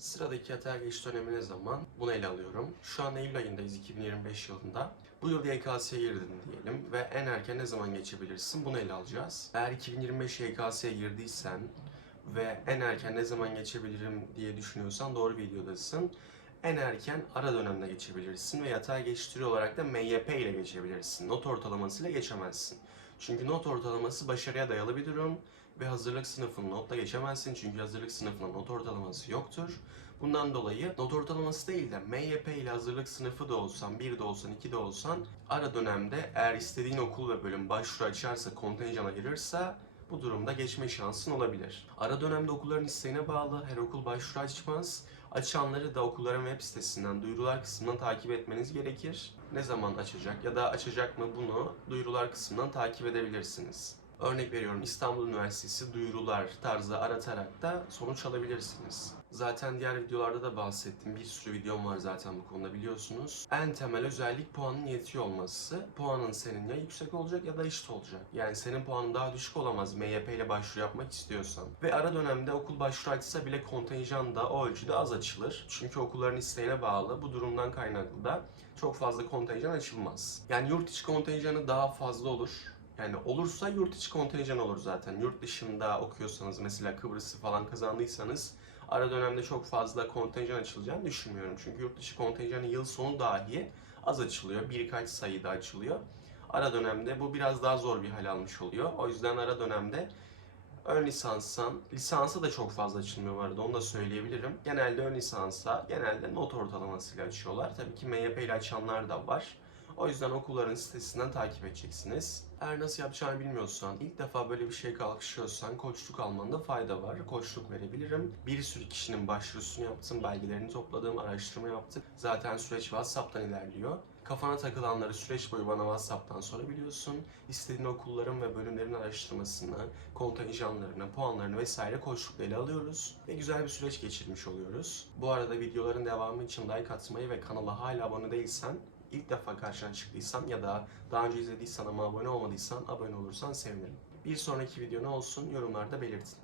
Sıradaki yatay geçiş dönemi ne zaman? Bunu ele alıyorum. Şu an Eylül ayındayız 2025 yılında. Bu yıl YKS'ye girdin diyelim ve en erken ne zaman geçebilirsin? Bunu ele alacağız. Eğer 2025 YKS'ye girdiysen ve en erken ne zaman geçebilirim diye düşünüyorsan doğru videodasın. En erken ara dönemde geçebilirsin ve yatay geçiştiri olarak da MYP ile geçebilirsin. Not ortalamasıyla geçemezsin. Çünkü not ortalaması başarıya dayalı bir durum ve hazırlık sınıfını notla geçemezsin çünkü hazırlık sınıfının not ortalaması yoktur. Bundan dolayı not ortalaması değil de MYP ile hazırlık sınıfı da olsan, bir de olsan, iki de olsan ara dönemde eğer istediğin okul ve bölüm başvuru açarsa, kontenjana girirse bu durumda geçme şansın olabilir. Ara dönemde okulların isteğine bağlı her okul başvuru açmaz. Açanları da okulların web sitesinden, duyurular kısmından takip etmeniz gerekir. Ne zaman açacak ya da açacak mı bunu duyurular kısmından takip edebilirsiniz. Örnek veriyorum İstanbul Üniversitesi duyurular tarzı aratarak da sonuç alabilirsiniz. Zaten diğer videolarda da bahsettim. Bir sürü videom var zaten bu konuda biliyorsunuz. En temel özellik puanın yetiyor olması. Puanın senin ya yüksek olacak ya da eşit olacak. Yani senin puanın daha düşük olamaz MYP ile başvuru yapmak istiyorsan. Ve ara dönemde okul başvuru açsa bile kontenjan da o ölçüde az açılır. Çünkü okulların isteğine bağlı. Bu durumdan kaynaklı da çok fazla kontenjan açılmaz. Yani yurt içi kontenjanı daha fazla olur. Yani olursa yurt içi kontenjan olur zaten. Yurt dışında okuyorsanız mesela Kıbrıs'ı falan kazandıysanız ara dönemde çok fazla kontenjan açılacağını düşünmüyorum. Çünkü yurt dışı kontenjanı yıl sonu dahi az açılıyor. Birkaç sayıda açılıyor. Ara dönemde bu biraz daha zor bir hal almış oluyor. O yüzden ara dönemde ön lisanssan, lisansa da çok fazla açılmıyor bu arada onu da söyleyebilirim. Genelde ön lisansa genelde not ortalamasıyla açıyorlar. Tabii ki MYP ile açanlar da var. O yüzden okulların sitesinden takip edeceksiniz. Eğer nasıl yapacağını bilmiyorsan, ilk defa böyle bir şeye kalkışıyorsan koçluk almanda fayda var. Koçluk verebilirim. Bir sürü kişinin başvurusunu yaptım, belgelerini topladım, araştırma yaptık. Zaten süreç WhatsApp'tan ilerliyor. Kafana takılanları süreç boyu bana WhatsApp'tan sorabiliyorsun. İstediğin okulların ve bölümlerin araştırmasını, kontenjanlarını, puanlarını vesaire koçlukla ele alıyoruz. Ve güzel bir süreç geçirmiş oluyoruz. Bu arada videoların devamı için like atmayı ve kanala hala abone değilsen ilk defa karşına çıktıysam ya da daha önce izlediysen ama abone olmadıysan abone olursan sevinirim. Bir sonraki video ne olsun yorumlarda belirtin.